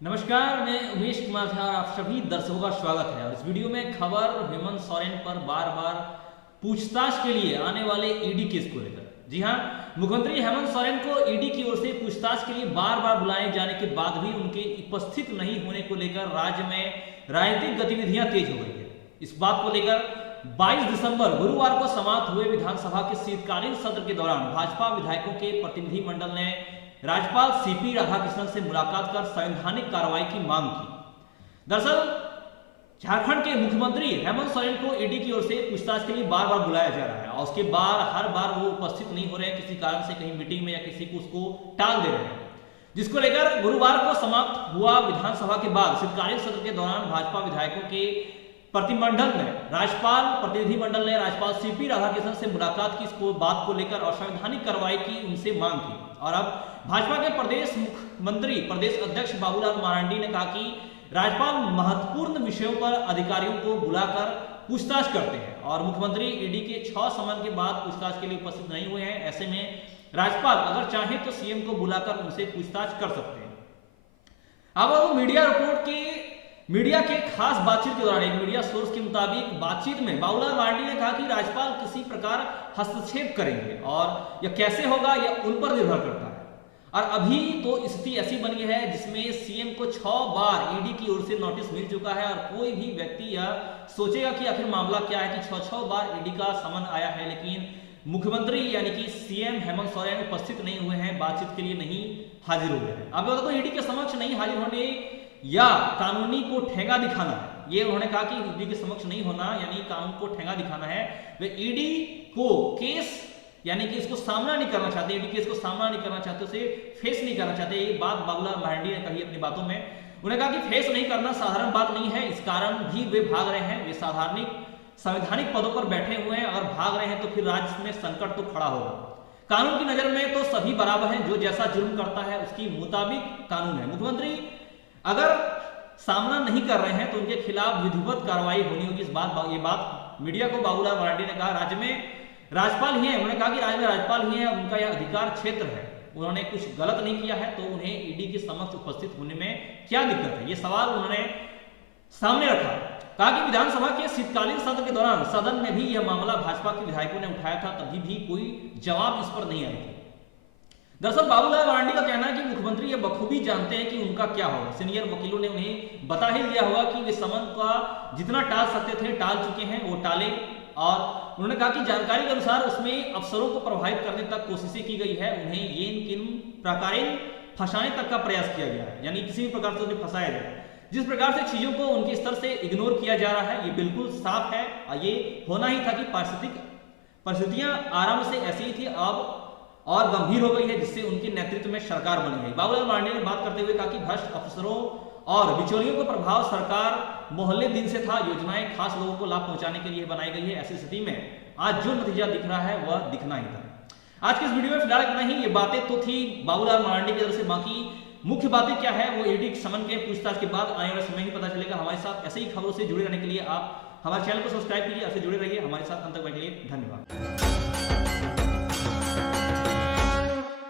नमस्कार, मैं उमेश कुमार झा और आप सभी दर्शकों का स्वागत है। और इस वीडियो में खबर हेमंत सोरेन पर बार बार पूछताछ के लिए आने वाले ईडी केस को लेकर। जी हां, मुख्यमंत्री हेमंत सोरेन को ईडी की ओर से पूछताछ के लिए बार बार बुलाए जाने के बाद भी उनके उपस्थित नहीं होने को लेकर राज्य में राजनीतिक गतिविधियां तेज हो गई है। इस बात को लेकर 22 दिसंबर गुरुवार को समाप्त हुए विधानसभा के शीतकालीन सत्र के दौरान भाजपा विधायकों के प्रतिनिधि मंडल ने राज्यपाल सीपी राधाकृष्णन से मुलाकात कर संवैधानिक कार्रवाई की मांग की। दरअसल झारखंड के मुख्यमंत्री हेमंत सोरेन को ईडी की ओर से पूछताछ के लिए बार बार बुलाया जा रहा है और उसके बाद हर बार वो उपस्थित नहीं हो रहे हैं, किसी कारण से कहीं मीटिंग में या किसी को उसको टाल दे रहे हैं, जिसको लेकर गुरुवार को समाप्त हुआ विधानसभा के बाद शीतकालीन सत्र के दौरान भाजपा विधायकों के प्रतिनिधि मंडल ने राज्यपाल सीपी राधाकृष्णन से मुलाकात की, इसको बात को लेकर और संवैधानिक कार्रवाई की उनसे मांग की। और अब भाजपा के प्रदेश मुख्यमंत्री प्रदेश अध्यक्ष बाबूलाल मरांडी ने कहा कि राज्यपाल महत्वपूर्ण विषयों पर अधिकारियों को बुलाकर पूछताछ करते हैं और मुख्यमंत्री ईडी के 6 समन के बाद पूछताछ के लिए उपस्थित नहीं हुए हैं। ऐसे में राज्यपाल अगर चाहे तो सीएम को बुलाकर उनसे पूछताछ कर सकते हैं। अब मीडिया के खास बातचीत के दौरान एक मीडिया सोर्स के मुताबिक बातचीत में बाबूलाल मरांडी ने कहा कि राज्यपाल किसी प्रकार हस्तक्षेप करेंगे और यह कैसे होगा यह उन पर निर्भर करता है। और अभी तो स्थिति ऐसी बनी है जिसमें सीएम को 6 बार ईडी की ओर से नोटिस मिल चुका है और कोई भी व्यक्ति यह सोचेगा कि आखिर मामला क्या है कि 6 बार ईडी का समन आया है, लेकिन मुख्यमंत्री यानी कि सीएम हेमंत सोरेन उपस्थित नहीं हुए हैं, बातचीत के लिए नहीं हाजिर हुए हैं। अब तो ईडी के समक्ष नहीं हाजिर होने या कानूनी को ठेंगा दिखाना है, ये उन्होंने कहा कि ईडी के समक्ष नहीं होना यानी कानून को ठेंगा दिखाना है। वे ईडी को केस यानी कि इसको सामना नहीं करना चाहते, ईडी केस को सामना नहीं करना चाहते, उसे फेस नहीं करना चाहते। ये बात बाबूलाल मरांडी ने कही अपनी बातों में। उन्होंने कहा कि फेस नहीं करना साधारण बात नहीं है, इस कारण भी वे भाग रहे हैं। वे संवैधानिक पदों पर बैठे हुए हैं, अगर भाग रहे हैं तो फिर राज्य में संकट तो खड़ा होगा। कानून की नजर में तो सभी बराबर हैं, जो जैसा जुर्म करता है उसकी मुताबिक कानून है। मुख्यमंत्री अगर सामना नहीं कर रहे हैं तो उनके खिलाफ विधिवत कार्रवाई होनी होगी। ये बात मीडिया को बाबूलाल मरांडी ने कहा। राज्य में राज्यपाल ही है, उन्होंने कहा कि राज्य में राज्यपाल ही है, उनका यह अधिकार क्षेत्र है, उन्होंने कुछ गलत नहीं किया है तो उन्हें ईडी के समक्ष उपस्थित होने में क्या दिक्कत है, ये सवाल उन्होंने सामने रखा। कहा कि विधानसभा के शीतकालीन सत्र के दौरान सदन में भी यह मामला भाजपा के विधायकों ने उठाया था, तभी भी कोई जवाब इस पर नहीं आई थी। दरअसल बाबूलाल मरांडी का कहना है कि मुख्यमंत्री ये बखूबी जानते हैं कि उनका क्या होगा। सीनियर वकीलों ने उन्हें बता ही दिया होगा कि वे समन का जितना टाल सकते थे टाल चुके हैं, वो टाले। और उन्होंने कहा कि जानकारी के अनुसार उसमें अफसरों को प्रभावित करने तक कोशिशें की गई है, उन्हें ये किन प्रकार फंसाने तक का प्रयास किया गया है, यानी किसी भी प्रकार से उन्हें फंसाया जाए। जिस प्रकार से चीजों को उनके स्तर से इग्नोर किया जा रहा है ये बिल्कुल साफ है और ये होना ही था कि परिस्थितियां आरंभ से ऐसी ही थी, अब और गंभीर हो गई है, जिससे उनके नेतृत्व में सरकार बनी है। बाबूलाल मरांडी ने बात करते हुए कहा कि भ्रष्ट अफसरों और बिचौलियों का प्रभाव सरकार मोहल्ले दिन से था, योजनाएं खास लोगों को लाभ पहुंचाने के लिए बनाई गई है। ऐसी स्थिति में आज जो नतीजा दिख रहा है वह दिखना ही था। आज के इस वीडियो में फिलहाल इतना ही। ये बातें तो थी बाबूलाल मरांडी की तरफ से, बाकी मुख्य बातें क्या है वो ईडी समन के पूछताछ के बाद आने वाले समय ही पता चलेगा। हमारे साथ ऐसे ही खबरों से जुड़े रहने के लिए आप हमारे चैनल को सब्सक्राइब कीजिए, ऐसे जुड़े रहिए हमारे साथ। अंत तक के लिए धन्यवाद।